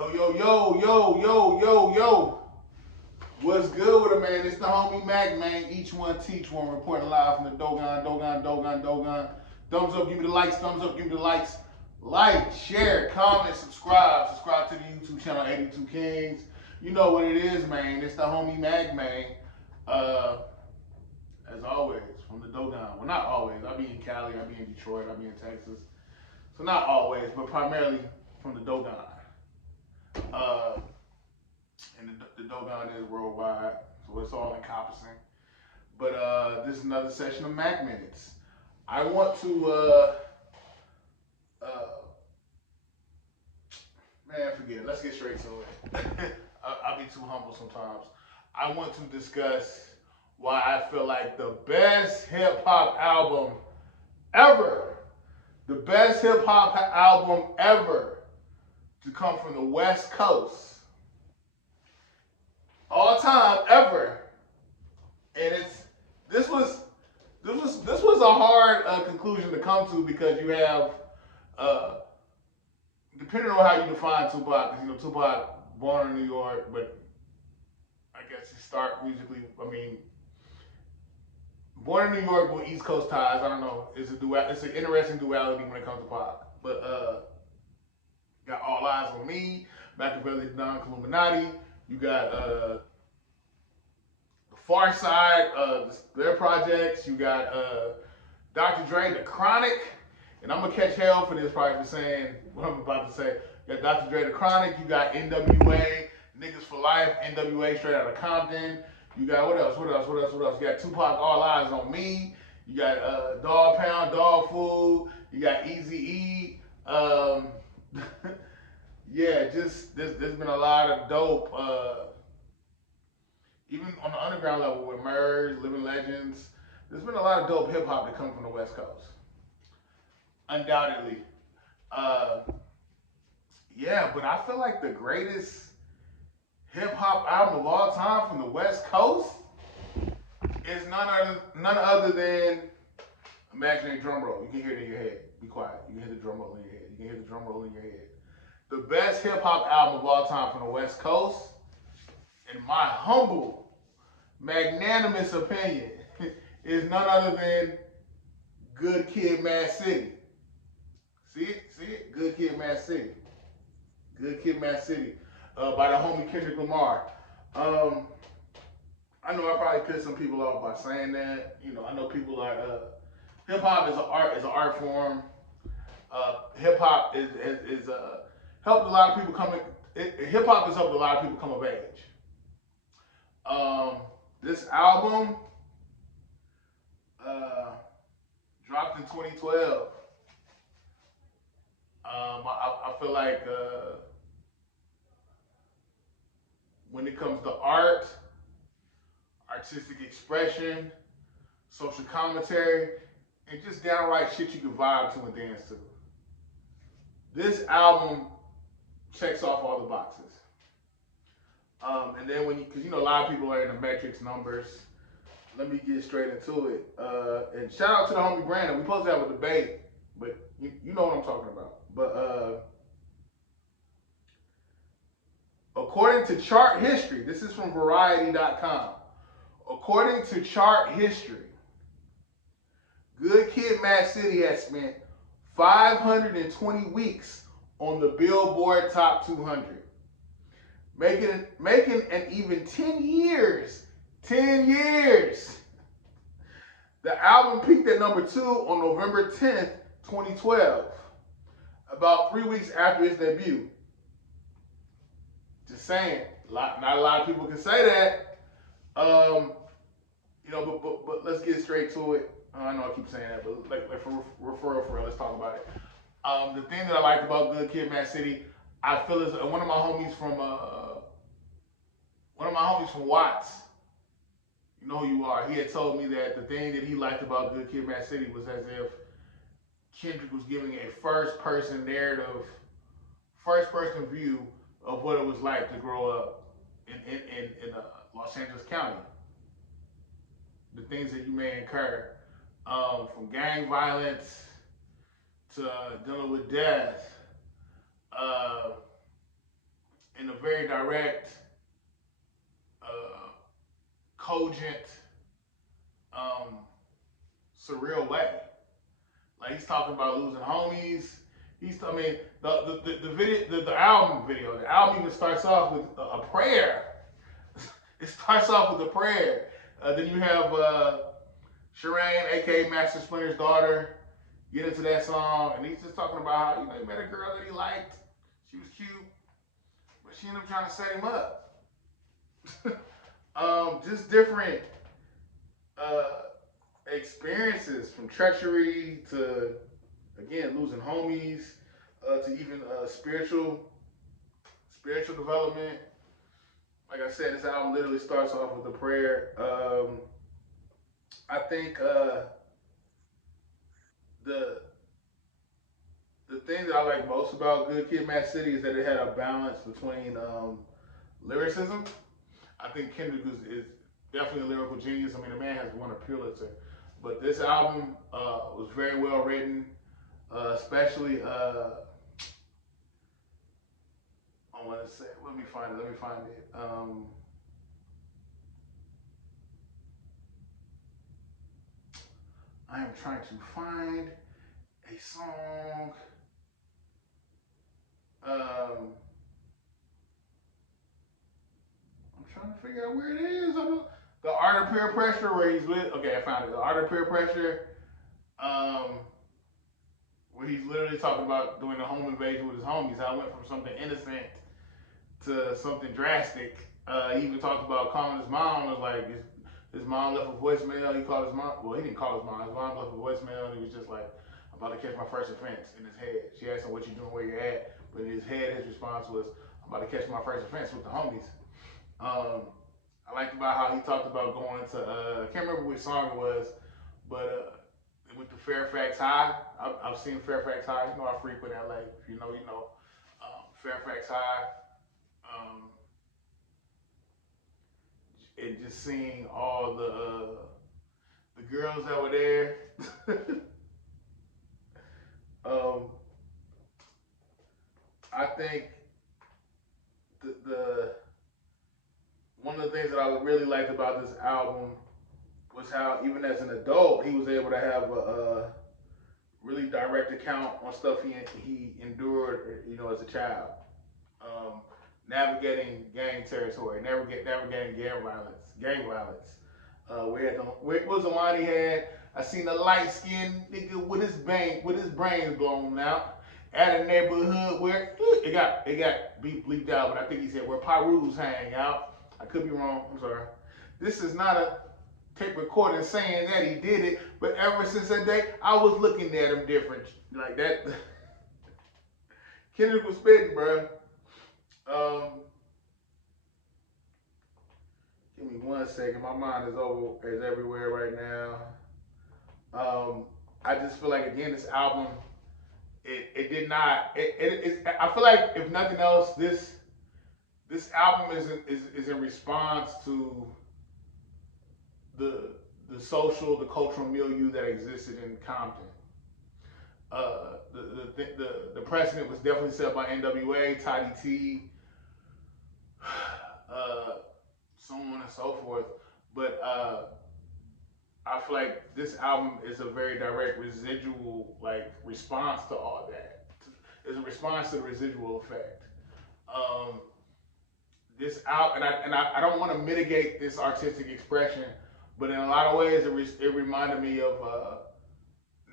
Yo. What's good with it, man? It's the homie Mac, man. Each one teach one. Reporting live from the Dogon. Thumbs up, give me the likes. Thumbs up, give me the likes. Like, share, comment, subscribe. Subscribe to the YouTube channel 82 Kings. You know what it is, man. It's the homie Mac, man. As always, from the Dogon. Well, not always. I be in Cali, I be in Detroit, I be in Texas. So not always, but primarily from the Dogon. And the Dogon is worldwide, so it's all encompassing. But this is another session of Mac Minutes. I want to, man, forget it. Let's get straight to it. I'll be too humble sometimes. I want to discuss why I feel like the best hip hop album ever, to come from the West Coast, all time ever, and this was a hard conclusion to come to because you have depending on how you define Tupac, because Tupac born in New York, but I guess he start musically. I mean, born in New York with East Coast ties. I don't know. It's an interesting duality when it comes to pop. But got All Eyes on Me, Machiavelli, Don Illuminati. You got the Far Side, their projects. You got Dr. Dre, The Chronic. And I'm going to catch hell for this probably for saying what I'm about to say. You got Dr. Dre, The Chronic. You got NWA, Niggas for Life, NWA straight out of Compton. You got what else? You got Tupac, All Eyes on Me. You got Dog Pound, Dog Food. You got Eazy-E. Yeah, just there's been a lot of dope, even on the underground level with Merge, Living Legends. There's been a lot of dope hip hop that come from the West Coast, undoubtedly. Yeah, but I feel like the greatest hip hop album of all time from the West Coast is none other than imaginary drum roll. You can hear it in your head. Be quiet. You can hear the drum roll in your head. You can hear the drum roll in your head. The best hip hop album of all time from the West Coast, in my humble, magnanimous opinion, is none other than Good Kid, Mad City. See it? Good Kid, Mad City. Good Kid, Mad City. By the homie Kendrick Lamar. I know I probably pissed some people off by saying that. I know people are hip hop is an art form. Hip hop is helped a lot of people come. Hip hop has helped a lot of people come of age. This album dropped in 2012. I feel like when it comes to art, artistic expression, social commentary, and just downright shit you can vibe to and dance to, this album checks off all the boxes. And then because a lot of people are into metrics, numbers. Let me get straight into it. And shout out to the homie Brandon. We supposed to have a debate, but you know what I'm talking about. But according to chart history, this is from Variety.com. According to chart history, Good Kid, Mad City has spent 520 weeks on the Billboard Top 200, making an even 10 years. The album peaked at number 2 on November 10th, 2012, about 3 weeks after its debut. Just saying, not a lot of people can say that. But let's get straight to it. I know I keep saying that, but like for real, let's talk about it. The thing that I liked about Good Kid, Mad City, I feel is one of my homies from Watts. You know who you are. He had told me that the thing that he liked about Good Kid, Mad City was as if Kendrick was giving a first-person narrative, first-person view of what it was like to grow up in Los Angeles County. The things that you may incur, from gang violence to dealing with death, very direct, uh, cogent, um, surreal way. Like he's talking about losing homies. I mean, the video, the album video, the album even starts off with a prayer. It starts off with a prayer. Then you have Shireen, aka Master Splinter's daughter, get into that song, and he's just talking about how he met a girl that he liked. She was cute, but she ended up trying to set him up. Just different experiences, from treachery to, again, losing homies, to even spiritual development. Like I said, this album literally starts off with a prayer. I think the thing that I like most about Good Kid, Mad City is that it had a balance between lyricism. I think Kendrick is definitely a lyrical genius. I mean, the man has won a Pulitzer. But this album was very well written, especially, I want to say, let me find it. I am trying to find a song. I'm trying to figure out where it is. The Art of Peer Pressure, where he's with. Okay, I found it. The Art of Peer Pressure, where he's literally talking about doing a home invasion with his homies. How I went from something innocent to something drastic. He even talked about calling his mom. It was like his mom left a voicemail. He called his mom. Well, he didn't call his mom. His mom left a voicemail, and he was just like, "I'm about to catch my first offense." In his head, she asked him, "What you doing? Where you at?" But in his head, his response was, "I'm about to catch my first offense with the homies." I liked about how he talked about going to, I can't remember which song it was, but it went to Fairfax High. I've seen Fairfax High. You know, I frequent LA. If you know, you know. Fairfax High. And just seeing all the girls that were there. I think the one of the things that I really liked about this album was how, even as an adult, he was able to have a really direct account on stuff he endured, you know, as a child. Navigating gang territory, navigating gang violence. Where was the line he had? I seen a light skinned nigga with his brains blown out at a neighborhood where it got bleeped out, but I think he said where Pyrus hang out. I could be wrong. I'm sorry. This is not a tape recording saying that he did it, but ever since that day, I was looking at him different, like that. Kendrick was spitting, bro. Give me 1 second. My mind is everywhere right now. I just feel like, again, this album, it did not. I feel like, if nothing else, this album is in response to the cultural milieu that existed in Compton. The precedent was definitely set by NWA, Toddy T, so on and so forth. But I feel like this album is a very direct residual, like, response to all that. It's a response to the residual effect. This album, and I don't want to mitigate this artistic expression, but in a lot of ways, it reminded me of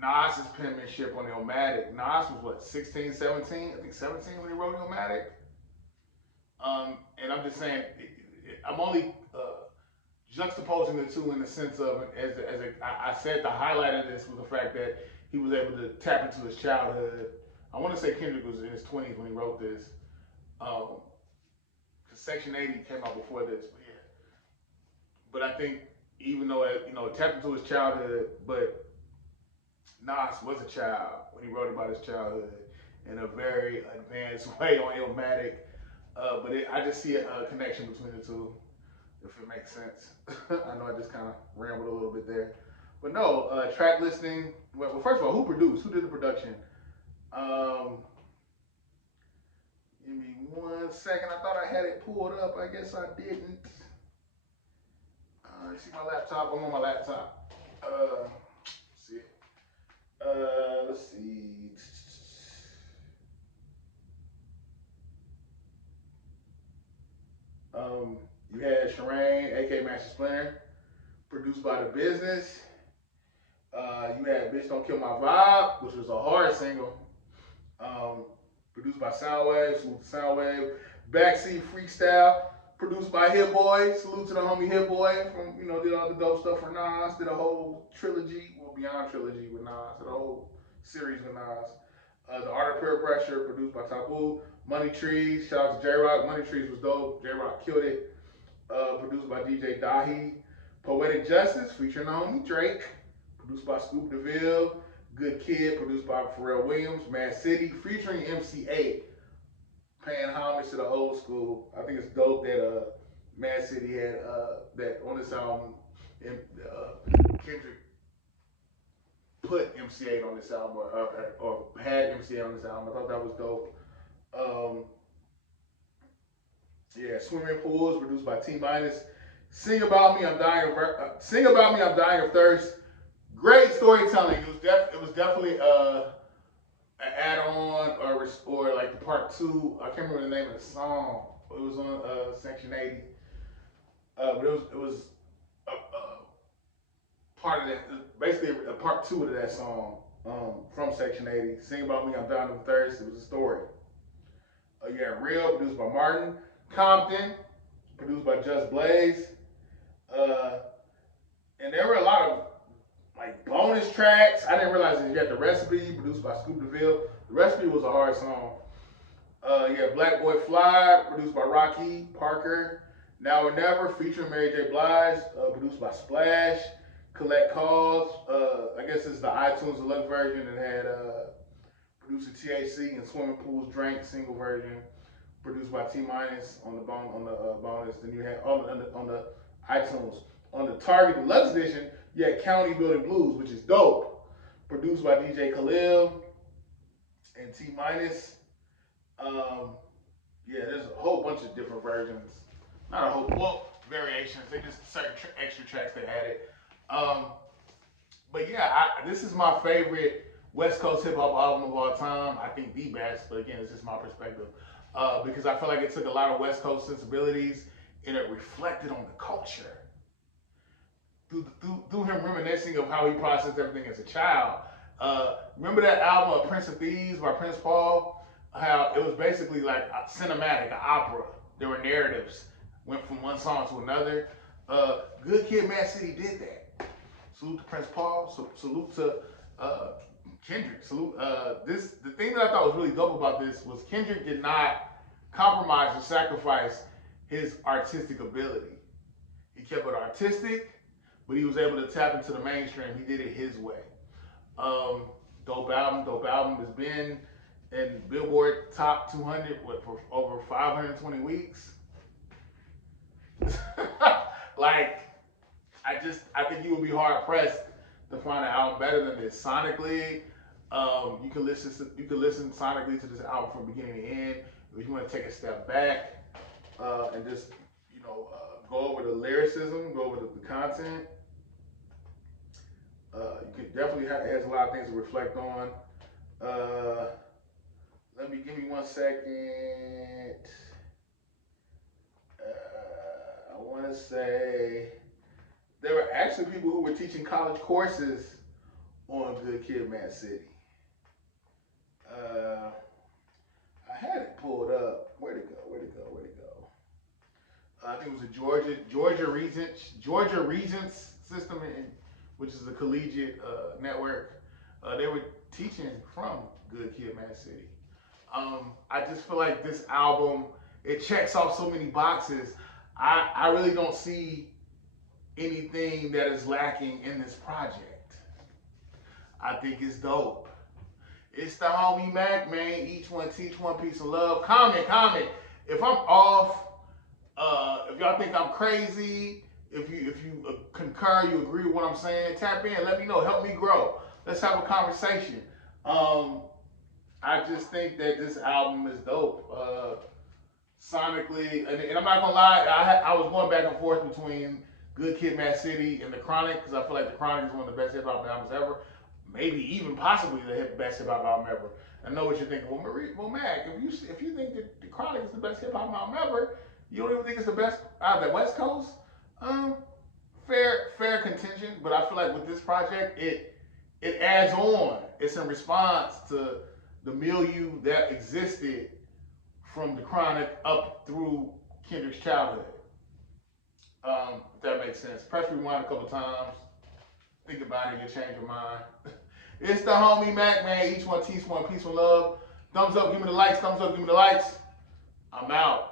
Nas's penmanship on Illmatic. Nas was what, 16, 17? I think 17 when he wrote Illmatic. And I'm just saying, I'm only juxtaposing the two in the sense of, I said the highlight of this was the fact that he was able to tap into his childhood. I want to say Kendrick was in his 20s when he wrote this. Because Section 80 came out before this, but yeah. But I think, even though it, tapped into his childhood, but Nas was a child when he wrote about his childhood in a very advanced way on Illmatic. But I just see a connection between the two, if it makes sense. I know I just kind of rambled a little bit there. But no, track listing. Well, first of all, who produced? Who did the production? Give me 1 second. I thought I had it pulled up. I guess I didn't. You see my laptop? I'm on my laptop. See. Let's see. You had Shireen, aka Master Splinter, produced by The Business. You had Bitch Don't Kill My Vibe, which was a hard single. Produced by Soundwave, salute to Soundwave. Backseat Freestyle, produced by Hit Boy. Salute to the homie Hit Boy from, did all the dope stuff for Nas, did a whole trilogy, well, beyond trilogy with Nas, did a whole series with Nas. The Art of Peer Pressure, produced by Taboo. Money Trees, shout out to J-Rock. Money Trees was dope. J-Rock killed it. Produced by DJ Dahi. Poetic Justice, featuring the homie Drake. Produced by Scoop DeVille. Good Kid, produced by Pharrell Williams. Mad City, featuring MC8. Paying homage to the old school. I think it's dope that Mad City had that on this album. Kendrick put MC8 on this album or had MC8 on this album. I thought that was dope. Swimming Pools, produced by T Minus. Sing About Me, I'm Dying of Thirst. Great storytelling. It was definitely an add-on or like the part 2. I can't remember the name of the song. It was on Section 80. But it was part of that. Basically, a part 2 of that song from Section 80. Sing About Me, I'm Dying of Thirst. It was a story. Real, produced by Martin. Compton, produced by Just Blaze. And there were a lot of bonus tracks. I didn't realize that you had The Recipe, produced by Scoop DeVille. The Recipe was a hard song. Black Boy Fly, produced by Rocky Parker. Now or Never, featuring Mary J. Blige, produced by Splash. Collect Calls, I guess it's the iTunes Deluxe version that had producer THC and Swimming Pools Drank single version, produced by T Minus on the bonus. Then you had on the iTunes. On the Target Deluxe edition, you had County Building Blues, which is dope, produced by DJ Khalil and T Minus. There's a whole bunch of different versions. Not a whole, variations. They just certain extra tracks they added. This is my favorite West Coast hip hop album of all time. I think the best, but again, it's just my perspective. Because I feel like it took a lot of West Coast sensibilities and it reflected on the culture. Through him reminiscing of how he processed everything as a child. Remember that album of Prince of Thieves by Prince Paul? How it was basically like a cinematic, an opera. There were narratives, went from one song to another. Good Kid, Mad City did that. Salute to Prince Paul. Salute to Kendrick. The thing that I thought was really dope about this was Kendrick did not compromise or sacrifice his artistic ability. He kept it artistic, but he was able to tap into the mainstream. He did it his way. Dope album has been in Billboard Top 200 for over 520 weeks. I think you would be hard pressed to find an album better than this. Sonically, you can listen sonically to this album from beginning to end. If you want to take a step back and just go over the lyricism, go over the content. You can definitely it has a lot of things to reflect on. Give me 1 second. I want to say there were actually people who were teaching college courses on Good Kid, Mad City. I had it pulled up. Where'd it go? I think it was a Georgia Regents system, which is a collegiate network. They were teaching from Good Kid, Mad City. I just feel like this album, it checks off so many boxes. I really don't see anything that is lacking in this project. I think it's dope. It's the homie Mac, man. Each one teach one piece of love. Comment. If I'm off, if y'all think I'm crazy, if you concur, you agree with what I'm saying, tap in, let me know, help me grow. Let's have a conversation. I just think that this album is dope. sonically, and I'm not gonna lie, I was going back and forth between Good Kid, Mad City and The Chronic because I feel like The Chronic is one of the best hip hop albums ever, maybe even possibly the best hip hop album ever. I know what you're thinking. Well, Mac, if you think that The Chronic is the best hip hop album ever, you don't even think it's the best out of the West Coast. Fair contention, but I feel like with this project, it adds on. It's in response to the milieu that existed from The Chronic up through Kendrick's childhood. If that makes sense. Press rewind a couple times. Think about it, you'll change your mind. It's the homie Mac, man. Each one, teach one, peace and love. Thumbs up, give me the likes. Thumbs up, give me the likes. I'm out.